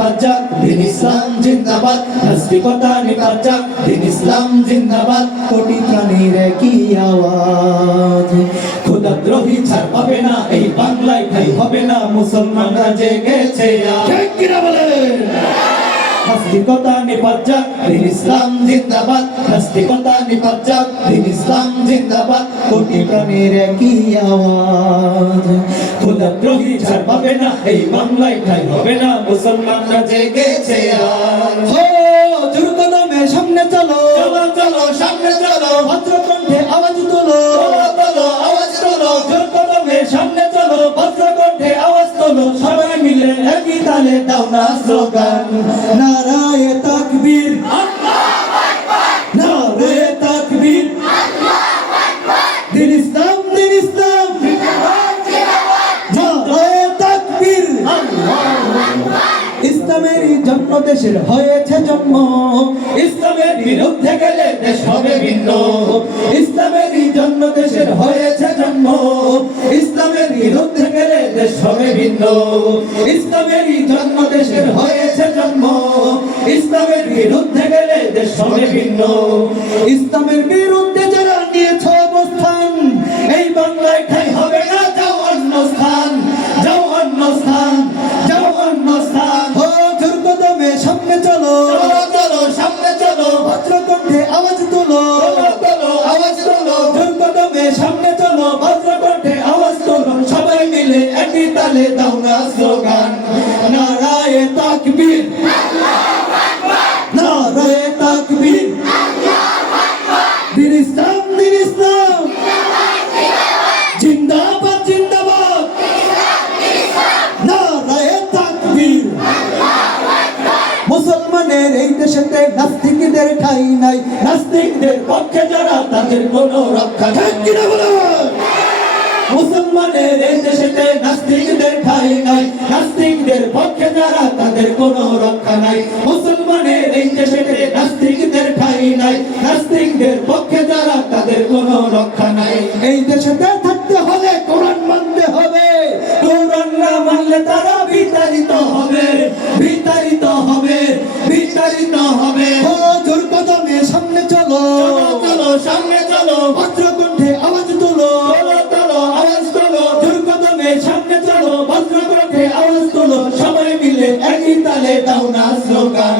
নিপাত যাক, দিন ইসলাম জিন্দাবাদ। নাস্তিকতা নিপাত যাক, দিন ইসলাম জিন্দাবাদ। কোটি প্রাণীর একই আওয়াজ, খোদাদ্রোহী ছাড় পাবে না, এই বাংলায় ঠাই হবে না, মুসলমানরা জেগেছে আজ। ঠিক কিনা বলেন? নাস্তিকতা নিপাত যাক, দিন ইসলাম জিন্দাবাদ। নাস্তিকতা নিপাত যাক, দিন ইসলাম জিন্দাবাদ। কোটি প্রাণীর একই আওয়াজ, খোদাদ্রোহী ছাড় পাবে না, এই বাংলায় ঠাই হবে না, মুসলমানরা জেগেছে আজ। ও জোর কদমে সামনে চলো, চলো চলো সামনে চলো, ভদ্রকণ্ঠে আওয়াজ তোলো, চলো চলো আওয়াজ তোলো। জোর কদমে সামনে চলো, ভদ্রকণ্ঠে আওয়াজ তোলো, সবাই মিলে একই তালে দাও না স্লোগান, নারায়ে তাকবীর, আল্লাহু আকবার, নারায়ে তাকবীর, আল্লাহু আকবার। দিন ইসলাম, দিন ইসলাম জিন্দাবাদ, জিন্দাবাদ, নারায়ে তাকবীর, আল্লাহু আকবার। ইসলামের জন্য দেশের হয়েছে জন্ম, ইসলামের বিরুদ্ধে গেলে দেশ হবে ভিন্ন। ইসলামের জন্য দেশের হয়েছে জন্ম, ইসলামের বিরুদ্ধে গেলে দেশ হবে ভিন্ন। ইসলামের জন্য দেশের হয়েছে জন্ম, ইসলামের বিরুদ্ধে গেলে দেশ হবে ভিন্ন। ইসলামের বিরুদ্ধে যারা নিয়েছ অবস্থান, এই বাংলায় ঠাই হবে না, যাও অন্য স্থান, যাও অন্য স্থান, যাও অন্য স্থান। ও জোর কদমে সামনে চলো, চলো চলো সামনে চলো, ভদ্রকণ্ঠে আওয়াজ তোলো, চলো চলো আওয়াজ তোলো। জোর কদমে সামনে চলো, ভদ্রকণ্ঠে আওয়াজ তোলো, সবাই মিলে একই তালে দাও না স্লোগান, নারায়ে তাকবীর, আল্লাহু আকবার, নারায়ে তাকবীর, আল্লাহু আকবার। দিন ইসলাম, দিন ইসলাম জিন্দাবাদ, জিন্দাবাদ, নারায়ে তাকবীর, আল্লাহু আকবার। মুসলমানের এই দেশেতে নাস্তিকদের ঠাঁই নাই, নাস্তিকদের পক্ষে যারা তাদের কোনো রক্ষা নাই। কিনা বলো? মুসলমানের এই দেশেতে নাস্তিকদের ঠাঁই নাই, নাস্তিকদের পক্ষে যারা তাদের কোনো রক্ষা নাই। মুসলমানের এই দেশেতে নাস্তিকদের ঠাঁই নাই, নাস্তিকদের পক্ষে যারা তাদের কোনো রক্ষা নাই। এই দেশেতে থাকতে হলে কোরআন মানতে হবে, কোরআন না মানলে তারা বিতাড়িত হবে, বিতাড়িত হবে, বিতাড়িত হবে। ও জোর কদমে সামনে চলো, চলো চলো সামনে চলো, ভদ্রকণ্ঠে আওয়াজ তোলো, চলো চলো আওয়াজ তোলো। জোর কদমে সামনে চলো, ভদ্রকণ্ঠে আওয়াজ তোলো, সবাই মিলে একই তালে দাও না স্লোগান,